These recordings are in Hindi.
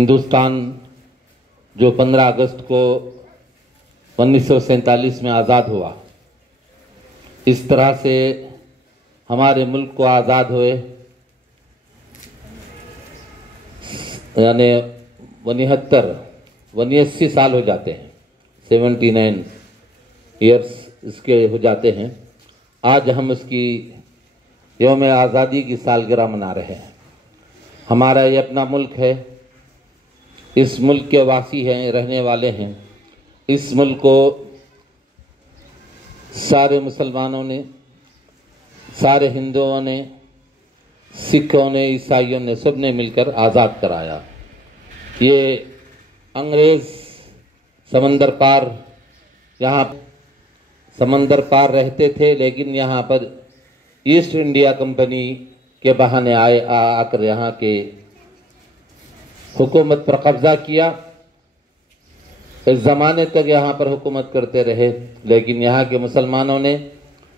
हिंदुस्तान जो 15 अगस्त को 1947 में आज़ाद हुआ, इस तरह से हमारे मुल्क को आज़ाद हुए यानी 89 साल हो जाते हैं, 79 ईयर्स इसके हो जाते हैं। आज हम उसकी यौम आज़ादी की सालगिरह मना रहे हैं। हमारा ये अपना मुल्क है, इस मुल्क के वासी हैं, रहने वाले हैं। इस मुल्क को सारे मुसलमानों ने, सारे हिंदुओं ने, सिखों ने, ईसाइयों ने, सब ने मिलकर आज़ाद कराया। ये अंग्रेज़ समंदर पार, यहाँ समंदर पार रहते थे, लेकिन यहाँ पर ईस्ट इंडिया कंपनी के बहाने आकर यहाँ के हुकूमत पर कब्जा किया। इस ज़माने तक यहाँ पर हुकूमत करते रहे, लेकिन यहाँ के मुसलमानों ने,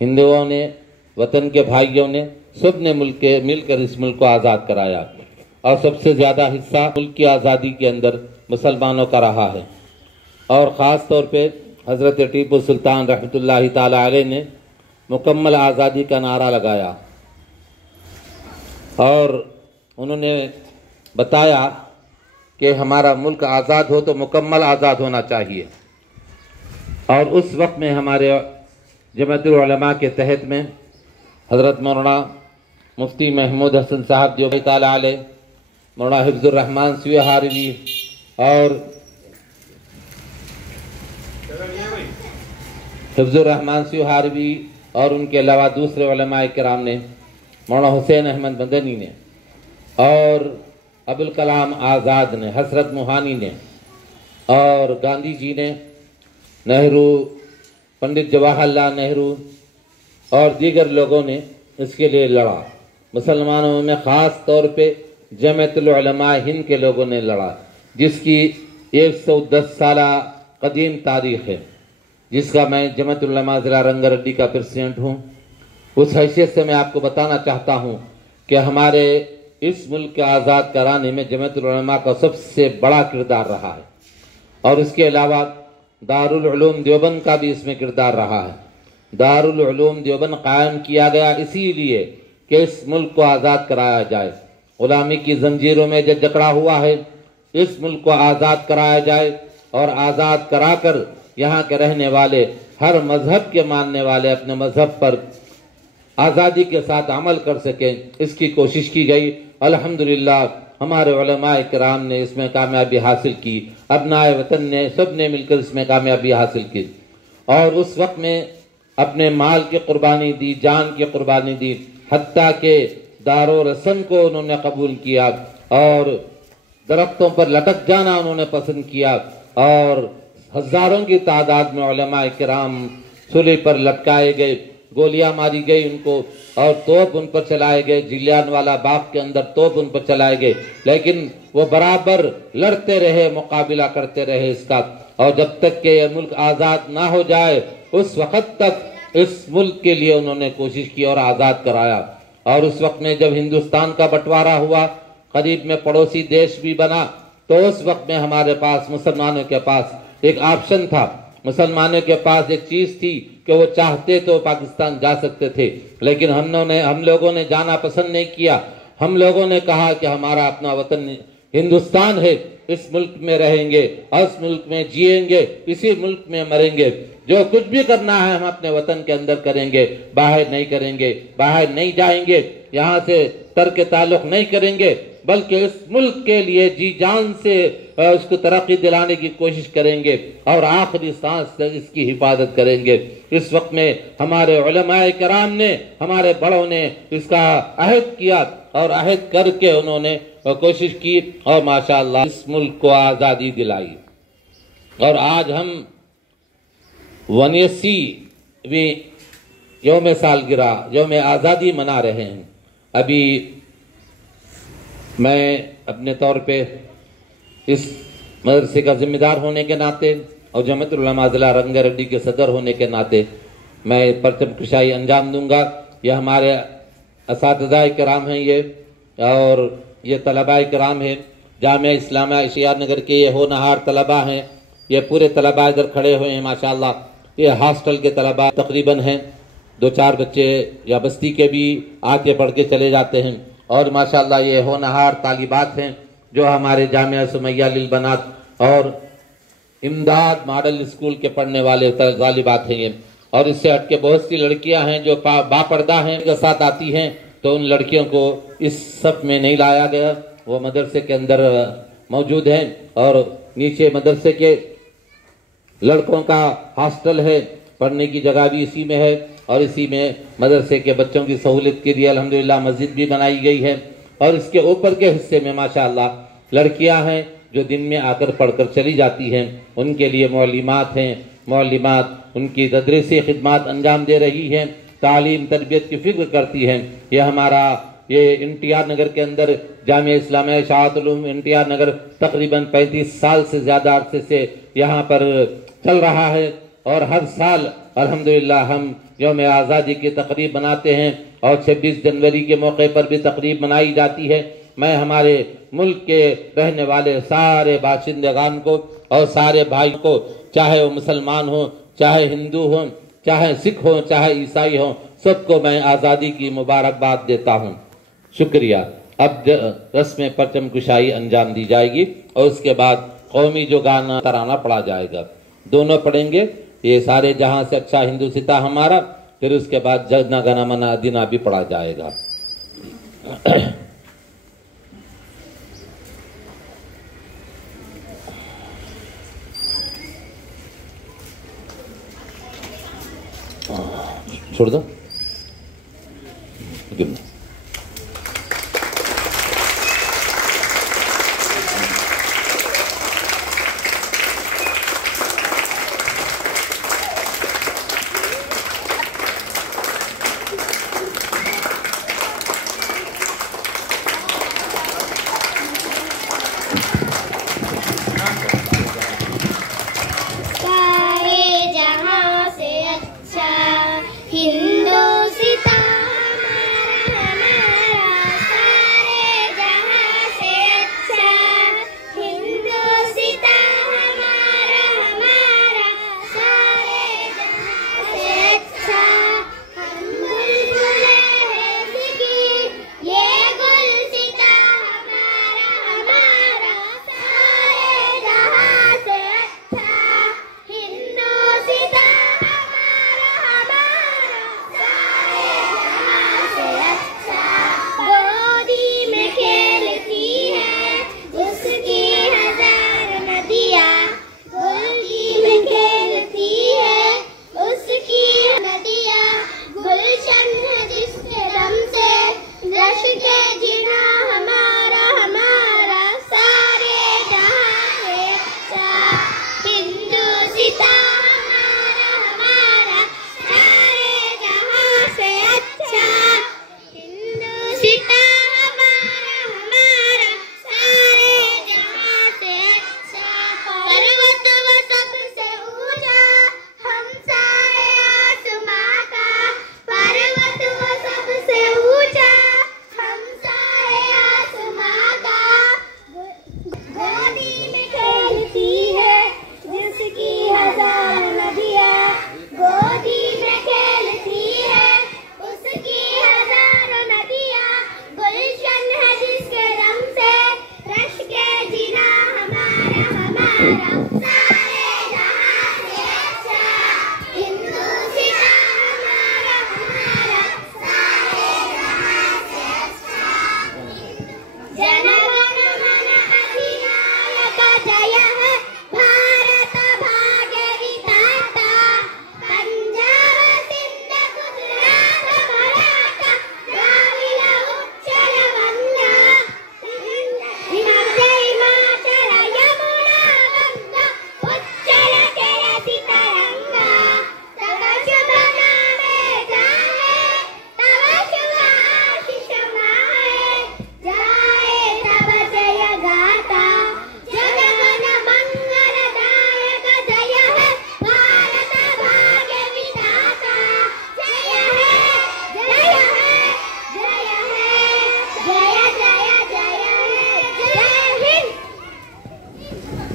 हिंदुओं ने, वतन के भाइयों ने, सब ने मिलकर इस मुल्क को आज़ाद कराया। और सबसे ज़्यादा हिस्सा मुल्क की आज़ादी के अंदर मुसलमानों का रहा है। और ख़ास तौर पे हज़रत टीपू सुल्तान रहमतुल्लाहि ताला अलैह ने मुकम्मल आज़ादी का नारा लगाया और उन्होंने बताया कि हमारा मुल्क आज़ाद हो तो मुकम्मल आज़ाद होना चाहिए। और उस वक्त में हमारे जमाअतुल उलमा के तहत में हज़रत मौलाना मुफ्ती महमूद हसन साहब जो ताला अलैह, मौलाना हिफ्ज़ुर रहमान सुहारवी और हिफ्ज़ुर रहमान सुहारवी और उनके अलावा दूसरे उलमा किराम ने, मौलाना हुसैन अहमद मदनी ने और अबुल कलाम आज़ाद ने, हसरत मोहानी ने और गांधी जी ने, नेहरू, पंडित जवाहरलाल नेहरू और दीगर लोगों ने इसके लिए लड़ा। मुसलमानों में ख़ास तौर पे जमाअतुल उलमा हिंद के लोगों ने लड़ा, जिसकी 110 साल कदीम तारीख़ है, जिसका मैं जमाअतुल उलमा ज़िला रंगारेड्डी का प्रेसिडेंट हूँ। उस हैसियत से मैं आपको बताना चाहता हूँ कि हमारे इस मुल्क के आज़ाद कराने में जमाअतुल उलमा का सबसे बड़ा किरदार रहा है। और इसके अलावा दारुल उलूम देवबंद का भी इसमें किरदार रहा है। दारुल उलूम देवबंद कायम किया गया इसीलिए कि इस मुल्क को आज़ाद कराया जाए। गुलामी की जंजीरों में जो जकड़ा हुआ है, इस मुल्क को आज़ाद कराया जाए और आज़ाद कराकर यहाँ के रहने वाले, हर मज़हब के मानने वाले अपने मज़हब पर आज़ादी के साथ अमल कर सकें, इसकी कोशिश की गई। अल्हम्दुलिल्लाह हमारे उलमाए किराम ने इसमें कामयाबी हासिल की, अब्नाए वतन ने, सब ने मिलकर इसमें कामयाबी हासिल की। और उस वक्त में अपने माल की कुर्बानी दी, जान की कुर्बानी दी, हत्ता के दारो रस्म को उन्होंने कबूल किया और दरख्तों पर लटक जाना उन्होंने पसंद किया। और हज़ारों की तादाद में उलमाए किराम सूली पर लटकाए गए, गोलियां मारी गई उनको और तोप उन पर चलाए गए, जिलियानवाला बाग के अंदर तोप उन पर चलाए गए, लेकिन वो बराबर लड़ते रहे, मुकाबला करते रहे इसका। और जब तक कि यह मुल्क आज़ाद ना हो जाए उस वक़्त तक इस मुल्क के लिए उन्होंने कोशिश की और आज़ाद कराया। और उस वक्त में जब हिंदुस्तान का बंटवारा हुआ, करीब में पड़ोसी देश भी बना, तो उस वक्त में हमारे पास, मुसलमानों के पास एक ऑप्शन था, मुसलमानों के पास एक चीज़ थी कि वो चाहते तो पाकिस्तान जा सकते थे, लेकिन हम लोगों ने जाना पसंद नहीं किया। हम लोगों ने कहा कि हमारा अपना वतन हिंदुस्तान है, इस मुल्क में रहेंगे, इस मुल्क में जिएंगे, इसी मुल्क में मरेंगे। जो कुछ भी करना है हम अपने वतन के अंदर करेंगे, बाहर नहीं करेंगे, बाहर नहीं जाएंगे, यहाँ से तर्क ताल्लुक नहीं करेंगे, बल्कि इस मुल्क के लिए जी जान से उसको तरक्की दिलाने की कोशिश करेंगे और आखिरी सांस तक इसकी हिफाजत करेंगे। इस वक्त में हमारे उलमाए किराम ने, हमारे बड़ों ने इसका अहद किया और अहद करके उन्होंने कोशिश की और माशाअल्लाह इस मुल्क को आज़ादी दिलाई। और आज हम 79वीं यौम सालगिरह, यौम आज़ादी मना रहे हैं। अभी मैं अपने तौर पे इस मदरसे का जिम्मेदार होने के नाते और जमाअतुल उलमा ज़िला रंगारेड्डी के सदर होने के नाते मैं परचम कुशाई अंजाम दूंगा। यह हमारे असातिज़ाए किराम हैं ये, और ये तलबाए किराम हैं जामिया इस्लामिया इश्तियार नगर के ये होनहार तलबा हैं, ये पूरे तलबा इधर खड़े हुए हैं माशाअल्लाह। ये हॉस्टल के तलबा तकरीबन हैं, 2-4 बच्चे या बस्ती के भी आके पढ़ के चले जाते हैं। और माशाअल्लाह ये होनहार तालिबात हैं जो हमारे जामिया सुमैया लिल बनात और इमदाद मॉडल स्कूल के पढ़ने वाले तालिबात हैं ये। और इससे हटके बहुत सी लड़कियां हैं जो बापर्दा हैं, के साथ आती हैं, तो उन लड़कियों को इस सब में नहीं लाया गया, वो मदरसे के अंदर मौजूद हैं। और नीचे मदरसे के लड़कों का हॉस्टल है, पढ़ने की जगह भी इसी में है, और इसी में मदरसे के बच्चों की सहूलियत के लिए अल्हम्दुलिल्लाह मस्जिद भी बनाई गई है। और इसके ऊपर के हिस्से में माशाअल्लाह लड़कियां हैं जो दिन में आकर पढ़कर चली जाती हैं, उनके लिए मौलिमात हैं, मौलिमात उनकी तदरीसी खिदमात अंजाम दे रही हैं, तालीम तरबियत की फिक्र करती हैं। ये हमारा ये एनटीआर नगर के अंदर जामिया इस्लामिया शहादतुल उलूम एनटीआर नगर तकरीबन 35 साल से ज़्यादा अरसे से यहाँ पर चल रहा है। और हर साल अल्हम्दुलिल्लाह हम यौम आज़ादी की तकरीब मनाते हैं और 26 जनवरी के मौके पर भी तकरीब मनाई जाती है। मैं हमारे मुल्क के रहने वाले सारे बाशिंदगान को और सारे भाई को, चाहे वो मुसलमान हो, चाहे हिंदू हो, चाहे सिख हो, चाहे ईसाई हो, सबको मैं आज़ादी की मुबारकबाद देता हूँ। शुक्रिया। अब रस्म परचम कुशाई अंजाम दी जाएगी और उसके बाद कौमी जो गाना तराना पढ़ा जाएगा, दोनों पढ़ेंगे। ये सारे जहां से अच्छा हिंदू सिता हमारा, फिर उसके बाद जना गना मना दिना भी पढ़ा जाएगा। छोड़ दो।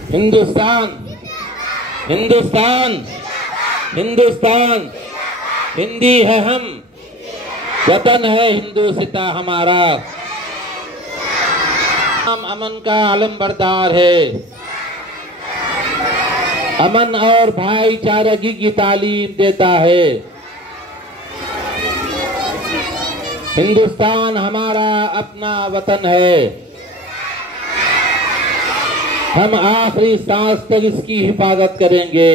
हिंदुस्तान हिंदुस्तान हिंदुस्तान, हिंदी है हम, वतन है हिंदुस्ता हमारा। हम अमन का अलमबरदार है, अमन और भाईचारगी की तालीम देता है। हिंदुस्तान हमारा अपना वतन है, हम आखिरी सांस तक इसकी हिफाजत करेंगे।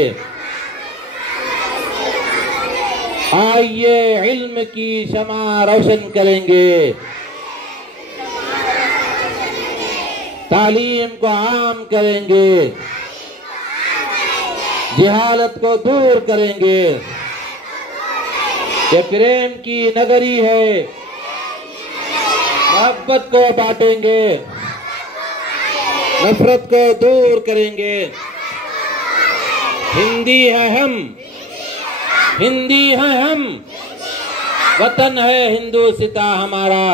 आइए इल्म की शमा रोशन करेंगे, तालीम को आम करेंगे, जिहालत को दूर करेंगे। ये प्रेम की नगरी है, मोहब्बत को बांटेंगे, नफरत को दूर करेंगे। हिंदी है हम, हिंदी है हम, वतन है हिंदुस्ता हमारा।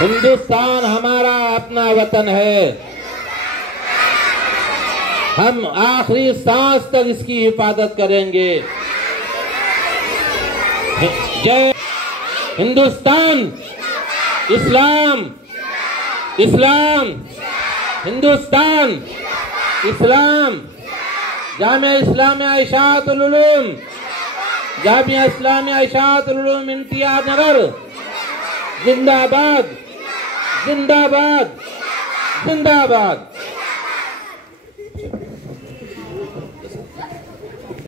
हिंदुस्तान हमारा अपना वतन है, हम आखिरी सांस तक इसकी हिफाजत करेंगे। जय हिंदुस्तान, इस्लाम इस्लाम, हिंदुस्तान इस्लाम। जामिया इस्लामिया इशाअतुल उलूम, जामिया इस्लामिया इशाअतुल उलूम इम्तियाज नगर जिंदाबाद जिंदाबाद जिंदाबाद।